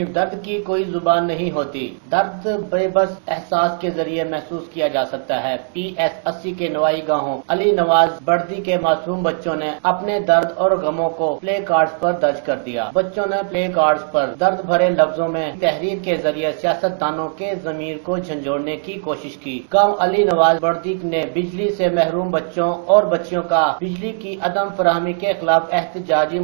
शरीफ, दर्द की कोई जुबान नहीं होती, दर्द बेबस एहसास के जरिए महसूस किया जा सकता है। PS 80 के नवाई गाहों अली नवाज बर्दी के मासूम बच्चों ने अपने दर्द और गमों को प्ले कार्ड्स पर दर्ज कर दिया। बच्चों ने प्ले कार्ड्स पर दर्द भरे लफ्जों में तहरीर के जरिए सियासतदानों के ज़मीर को झंझोड़ने की कोशिश की। गांव अली नवाज बर्दी ने बिजली से महरूम बच्चों और बच्चियों का बिजली की अदम फराहमी के खिलाफ एहतजाजी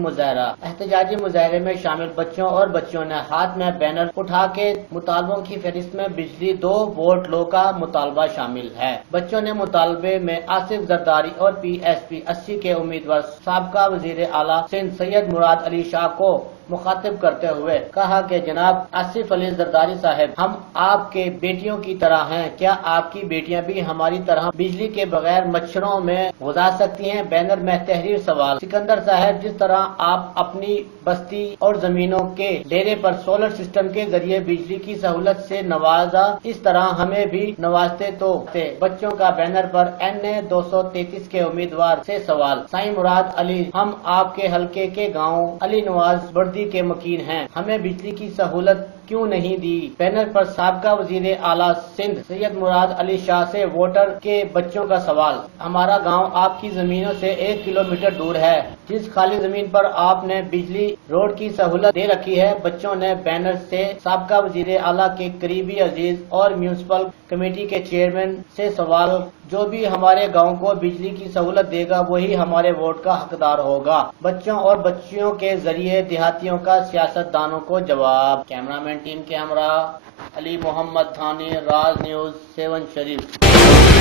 मुजाहरे में शामिल बच्चों और बच्चियों ने हाथ में बैनर उठा के मुतालबों की फहरिस्त में बिजली 2 वोल्ट लो का मुतालबा शामिल है। बच्चों ने मुतालबे में आसिफ जरदारी और PSP 80 के उम्मीदवार साबका वजीर आला सिंध सैयद मुराद अली शाह को मुखातिब करते हुए कहा कि जनाब आसिफ अली जरदारी साहब, हम आपके बेटियों की तरह हैं, क्या आपकी बेटियां भी हमारी तरह बिजली के बगैर मच्छरों में गुजार सकती हैं? बैनर में तहरीर सवाल। सिकंदर साहब, जिस तरह आप अपनी बस्ती और जमीनों के डेरे पर सोलर सिस्टम के जरिए बिजली की सहूलत से नवाजा, इस तरह हमें भी नवाजते तो थे। बच्चों का बैनर पर NA 233 के उम्मीदवार से सवाल। साईं मुराद अली, हम आपके हल्के के गाँव अली नवाज बर्दी के मकीन हैं, हमें बिजली की सहूलत क्यों नहीं दी? बैनर पर साबका वजीर आला सिंध सैयद मुराद अली शाह से वोटर के बच्चों का सवाल। हमारा गांव आपकी जमीनों से 1 किलोमीटर दूर है, जिस खाली जमीन पर आपने बिजली रोड की सहूलत दे रखी है। बच्चों ने बैनर से साबका वजीर आला के करीबी अजीज और म्यूनिसिपल कमेटी के चेयरमैन से सवाल। जो भी हमारे गांव को बिजली की सहूलत देगा वही हमारे वोट का हकदार होगा। बच्चों और बच्चियों के जरिए देहातियों का सियासतदानों को जवाब। कैमरामैन टीम के हमरा अली मोहम्मद थानी, राज न्यूज़ 7 शरीफ।